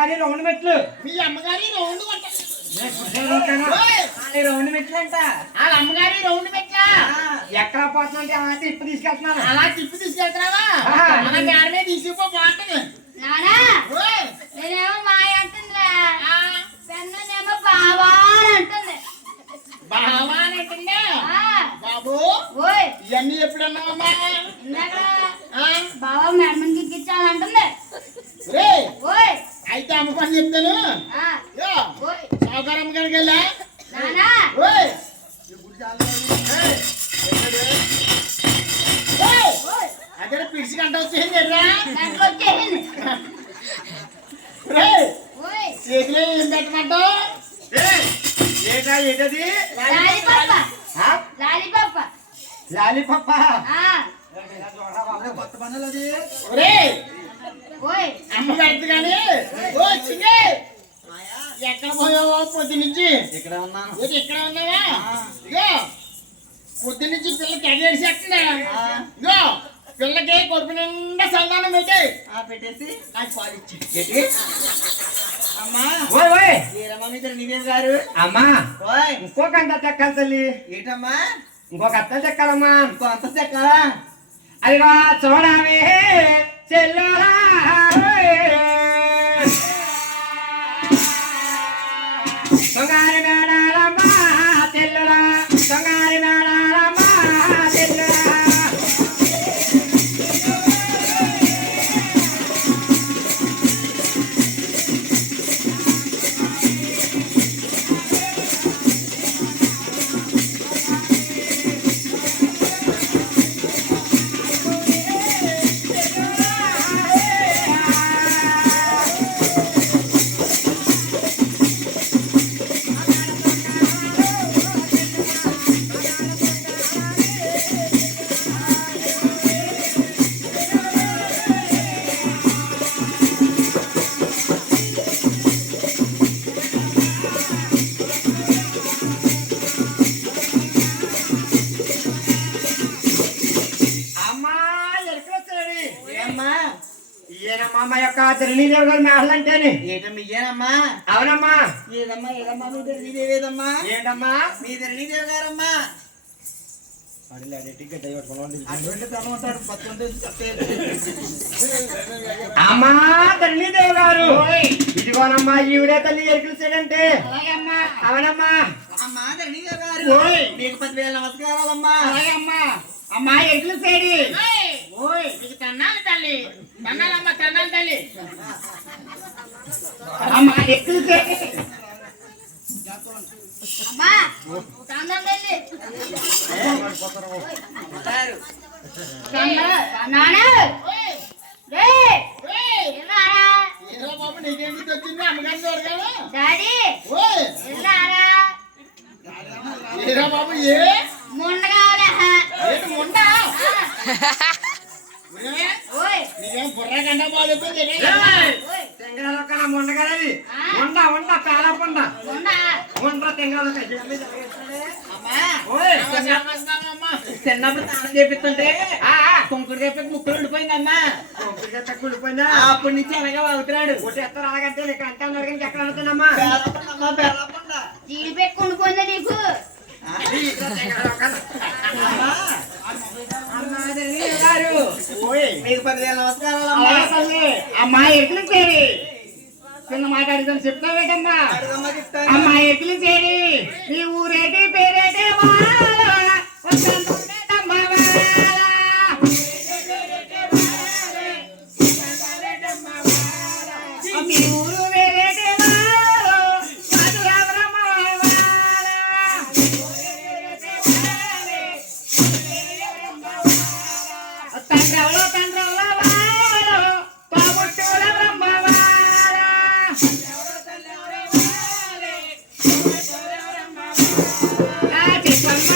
అమ్మగారి రౌండ్ మెట్లు. మీ అమ్మగారి రౌండ్ రౌండ్ మెట్లు అంట. వాళ్ళ అమ్మగారి రౌండ్ మెట్లా ఎక్కడ పోతుందంటే అలా తిప్పి తీసుకెళ్తున్నాను. అలా తిప్పి తీసుకెళ్తున్నావా? అలా మేడమే తీసుకుపో బాగుంటుంది. నేనేమో మాయ అంటుందిరా, పెన్నేమో బావా అంటుంది. బావా అని అంటుందా? బాబు ఇవన్నీ ఎప్పుడన్నావమ్మా? ఇందాక బావా మేడం ఎక్కించాలంటుంది. అయితే అమ్మ పని చెప్తాను. సౌకర్యం గారికి వెళ్ళా అదే పిడిచి గంట వచ్చేసింది. చేతిలో ఏం పెట్టమంటావు? ఏంటది? లాలీపప్ప. కొత్త పనులు అది. అమ్మ పెడత కానీ ఎక్కడ పోయావో పొద్దు నుంచి? ఇక్కడ ఉన్నాను. ఇక్కడ ఉన్నావా? ఇగో పొద్దు నుంచి పిల్ల తెగేసేస్తున్నా. ఇగో పిల్లకి కొడుకు నిండా సంతానం పెట్టేసి నాకు పాలిచ్చి అమ్మా. నీదేవి గారు అమ్మా ఇంకొక అంత చెక్కాలి తల్లి. ఏంటమ్మా? ఇంకొక అత్త చెక్కాలమ్మా. ఇంకో అంత చెక్కాలా? అదిగో చూడమే చెల్లురా దొంగారి మేడాలమ్మా చెల్లురా, దొంగారి మేడాలమ్మా చెల్లురా. ఈయనమ్మా మా యొక్క ధరణీదేవి గారు మేడలు అంటేనే. ఏంటమ్మా ఇయ్యేనమ్మా? అవునమ్మా. ఏదమ్మా ఏదమ్మా మీ ధరణీదేవి ఏదమ్మా? ఏంటమ్మా? మీ ధరణీదేవి గారమ్మా. అమ్మా ధరణీదేవి గారు ఇదిగోనమ్మా ఈవిడే తల్లి ఎరుకులు చేయడంటే. అవునమ్మా. అమ్మా ధరణీదేవి గారు మీకు 10,000 నమస్కారాలమ్మా. అలాగే అమ్మా. అమ్మా ఎరుకులు చేయడి. మీకు తన్నాలి తల్లి, తన్నాలమ్మా, తన్నాలి తల్లి. అమ్మా ఎరుకులు చేయడి. అమ్మా తందం వెళ్ళి బాబు నీకేంటి వచ్చింది? అమ్మగారిని అడగాను. డాడీ ఏరా బాబు ఏ ముండ కావాలా? ముండ నీకేం బుర్ర గంట బాగుంది. ఉండగలది ఉండ ఉండ పేడ పండ ఉండ్ర తెంగాలు చిన్నప్పుడు తాను చేపిస్తుంటే కుంకుడు చెప్పి ముక్కులు ఉండిపోయిందమ్మా. కుళ్ళిపోయిందా? అప్పటి నుంచి అలాగే అవుతున్నాడు. ఒకటి ఎత్త రాగంటే నీకు అంటే అడిగి ఎక్కడ అనుకున్నామ్మా? జీడి పెట్టి ఉండిపోయిందా నీకు? మీకు 10,000 నమస్కారాలు. అమ్మా ఎట్లు చేరి చిన్న మాట అడిగాను, చెప్తావేటమ్మా? అమ్మా ఎట్లు చేరి ఈ ఊరేటి పేరేటి ఊరు వేరేటి తండ్రవలో తండ్రవలో పాబుట్టుల బ్రహ్మవాల చెప్పమ్మ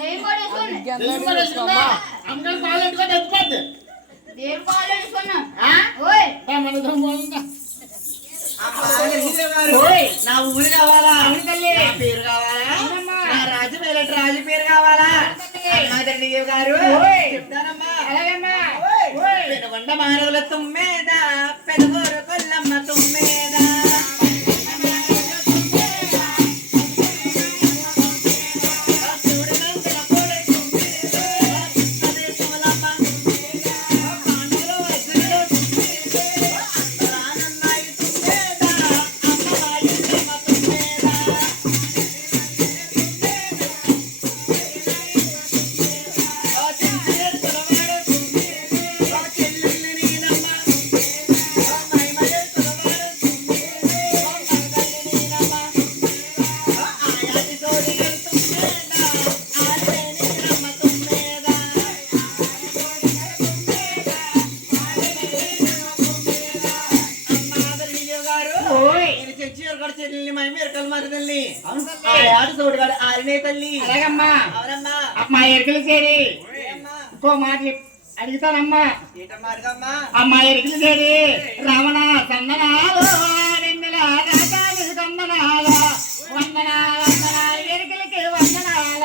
దయ్యం కూడా వేసుకోండి. దెయ్యం కూడా వేసుకుందా? అమ్మగారు పాలు పెట్టుకొని ఎత్తిపోద్ది. దేవుడు కాళ్ళు వేసుకున్నా. ఆ? ఓయ్ మన ఇద్దరం పోయిందా? ఓయ్, నా ఊరు కావాలా? అవును తల్లి. నా పేరు కావాలా? అవునమ్మా. నా రాజు పేరు రాజు పేరు కావాలా? అమ్మా దండిగేవి గారు ఓయ్. చెప్తానమ్మా. అలాగేమ్మా. ఓయ్. ఓయ్. పెనుగొండ మానవుల తుమ్మేద పెనుగోరు కొల్లమ్మ తుమ్మేద చూడనంతల కోడె తుమ్మేద, అదే సోలమ్మ. పాండవుల వజ్రుడు తుమ్మేద, అంతరానన్నాయి తుమ్మేద, అమ్మవారి అమ్మ తుమ్మేద. ఆ చెంచుల తొలవాడు తుమ్మేద, ఆ చెల్లెల్ని నీలమ్మ. ఆ మైమల తొలవాడు తుమ్మేద, ఆ మరదల్ని నీలమ్మ. ఆ ఆయాది తోడిగలు తుమ్మేద, ఆలే నీలమ్మ తుమ్మేద. అమ్మా దండిగేవి గారు ఓయ్. నేను చెంచు కూడా చెల్లెల్ని మైమ ఎరకల మరదల్ని. అవును ఆ తల్లి. ఆడు తోడుగాడు ఆరినే తల్లి. అలాగమ్మా. అవునమ్మా. అమ్మా ఎరుకలు చేరి ఏమ్మా? ఇంకో మాట అడుగుతానమ్మా. ఏటమ్మా అడగమ్మా? అమ్మా ఎరుకలు చేరి రావణ సందనాలు వెన్నెల రాజానికి వందనాలు వందనాలు వందనాలు ఎరుకలకి వందనాల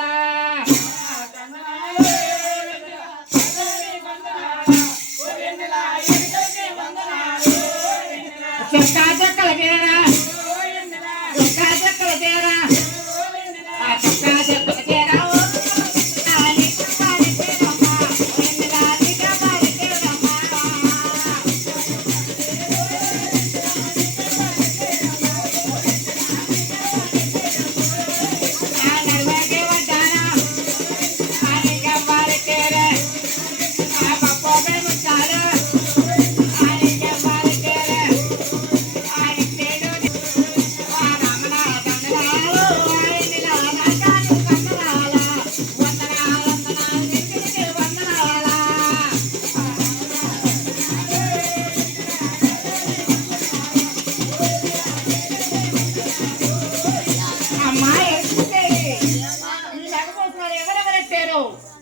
చెక్క చెక్కల చేరా చెక్క చెక్కల చేరా ఆ చెక్క చెక్కల చేరా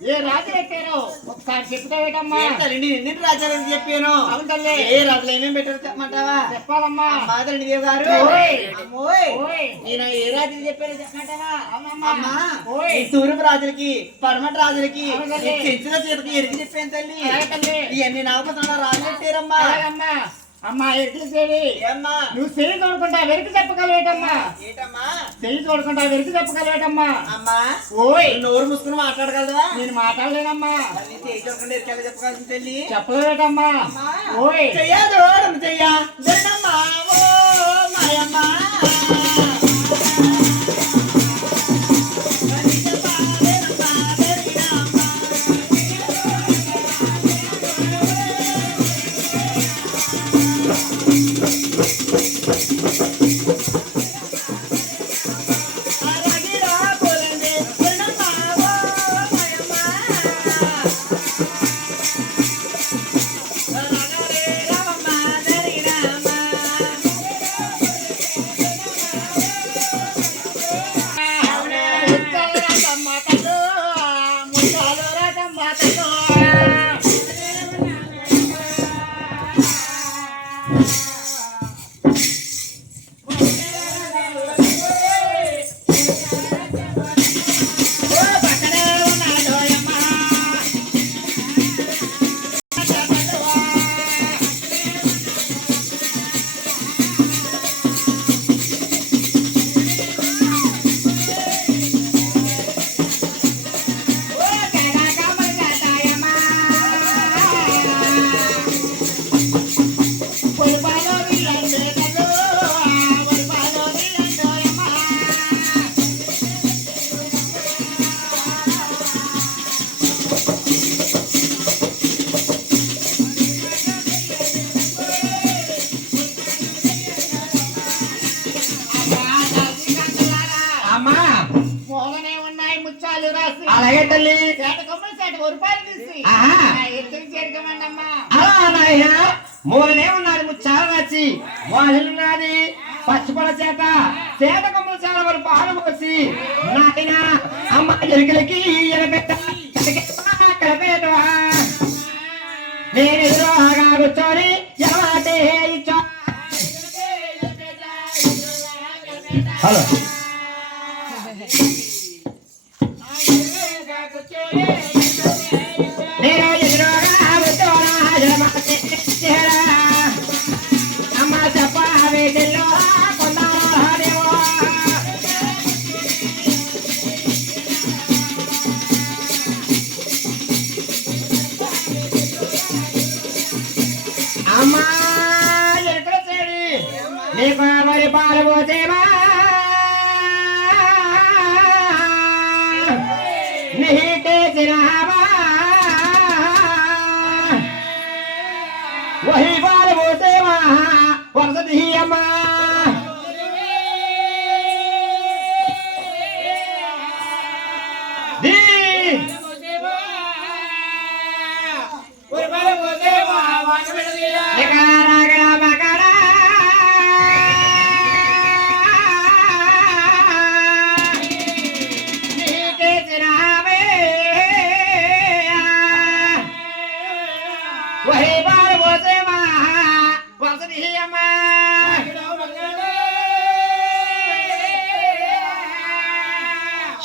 ఏ రాజు పెట్టారు ఒకసారి చెప్తావేటమ్మా. ఏంటండి ఎన్ని రాజ్యాలు చెప్పాను? అవును తల్లి. ఏ రాజులు ఏమేమి పెట్టారు చెప్పమంటావా? చెప్పాలమ్మా. అమ్మా దండిగేవి గారు ఓయ్. అమ్మోయ్, ఓయ్. నేను ఏ రాజులు చెప్పాను చెప్పమంటావా? అవునమ్మా. అమ్మా ఓయ్. ఈ తూర్పు రాజులకి పడమటి రాజులకి అవును తల్లి. ఈ చెంచుల చేతికి ఎరికి చెప్పాను తల్లి. అలాగే తల్లి. ఇవన్నీ నాగపసంలో రాజు పెట్టారమ్మా. అలాగమ్మా. అమ్మా ఎరుకలు చేరి ఏమ్మా? నువ్వు చెయ్యి చూడుకుంటా వెరికి చెప్పగలవేటమ్మా. ఏటమ్మా? చెయ్యి చూడుకుంటా వెరికి చెప్పగలవేటమ్మా. అమ్మా ఓయ్. నువ్వు నోరు మూసుకుని మాట్లాడగలదా? నేను మాట్లాడలేనమ్మా. మళ్ళీ చేయి చూడకుండా ఎరికెళ్ళ చెప్పగలదు తల్లి. చెప్పలేవేటమ్మా. ఓయ్. చెయ్యదు చెయ్య జనమ్మా ఓ మాయమ్మా. ముత్యాలు రాజమ్మ తల్లు, ముత్యాలు రాజమ్మ తల్లు. ఓ పక్కనే ఉన్నాడోయమ్మ. ఓ జగదాకమ్మ జాతాయమ్మ. పొలిపాలో వీళ్ళంటే తల్లు, పొలిపాలో వీళ్ళంటోయమ్మ. అమ్మా మూలనే ఉన్నాయి ముత్యాలు రాసి అలాగే తల్లి. చేట కొమ్మలు చేట రూపాయలు తీసి ఆహా. ఎత్తుకు చేరుకోమండి అమ్మా. అలా నాయన మూలనే ఉన్నాడు ముచ్చాల వచ్చి మోహనున్నది పచ్చిపొల చేత చేత కొమ్మలు చాలా వరకు పాలు పోసి నాయన అమ్మ ఎరుకలకి ఎలపెట్ట కలపెట్టవా నేను ఎదురుగా కూర్చొని ఎవటే హలో నేను ఎదురుగా కూర్చోరా అమ్మ చెప్పావే జిల్లో కొందారేమో అమ్మా ఎక్కడ చేడి నీకు మరి పాలు పోతేమా నీకే చిరావా వహి పాలు పోతేమా వరసతి అమ్మా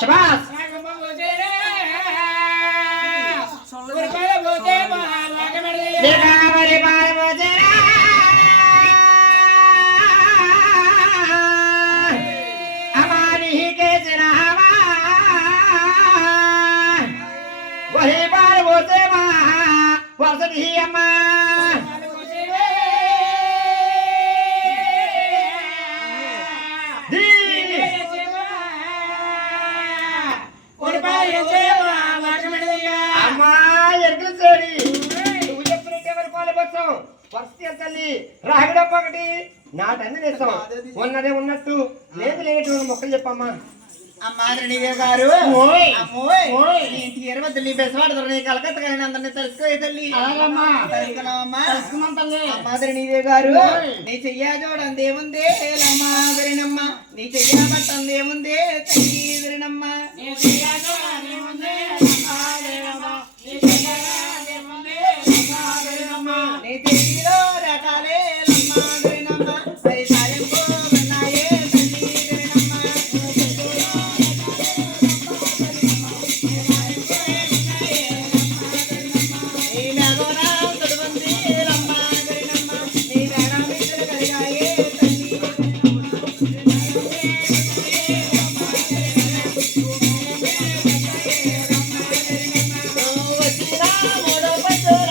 శబాస్ वही बार बोते वर्षद ही अम्मा అమ్మా ఎరుకలు చేడి నువ్వు చెప్పినట్టే మరి పాలు పోస్తాం వస్తే తల్లి రాగిడప్ప ఒకటి నాటన్ని తెస్తాం ఉన్నదే ఉన్నట్టు లేదు లేనటువంటి మొక్కలు చెప్పమ్మా అమ్మాద్రణీయ గారు ఇంటికి ఎరవద్దు నీ బెసవాడతారు నీ కలకత్త కానీ అందరినీ తెలుసుకో తల్లి తెలుసుకున్నావమ్మా అమ్మాద్రణీయ గారు నీ చెయ్యా చూడండి ఏముంది అమ్మాదరినమ్మ నీ చెయ్యా పట్టంది ఏముంది తల్లిదరినమ్మ